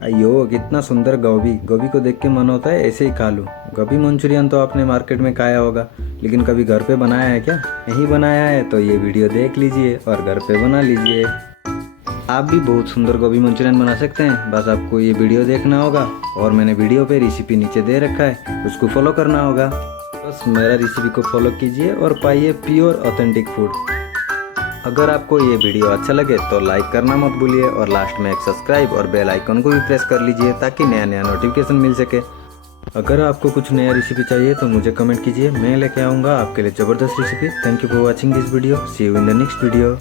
अयो कितना सुंदर गोभी। गोभी को देख के मन होता है ऐसे ही खा लूँ। गोभी मंचूरियन तो आपने मार्केट में खाया होगा, लेकिन कभी घर पे बनाया है क्या? नहीं बनाया है तो ये वीडियो देख लीजिए और घर पे बना लीजिए। आप भी बहुत सुंदर गोभी मंचूरियन बना सकते हैं। बस आपको ये वीडियो देखना होगा और मैंने वीडियो पे रेसिपी नीचे दे रखा है, उसको फॉलो करना होगा। बस मेरा रेसिपी को फॉलो कीजिए और पाइए प्योर ऑथेंटिक फूड। अगर आपको ये वीडियो अच्छा लगे तो लाइक करना मत भूलिए और लास्ट में एक सब्सक्राइब और बेल आइकन को भी प्रेस कर लीजिए ताकि नया नया नोटिफिकेशन मिल सके। अगर आपको कुछ नया रेसिपी चाहिए तो मुझे कमेंट कीजिए, मैं लेके आऊँगा आपके लिए ज़बरदस्त recipe. Thank you for watching this video. See you in the next video.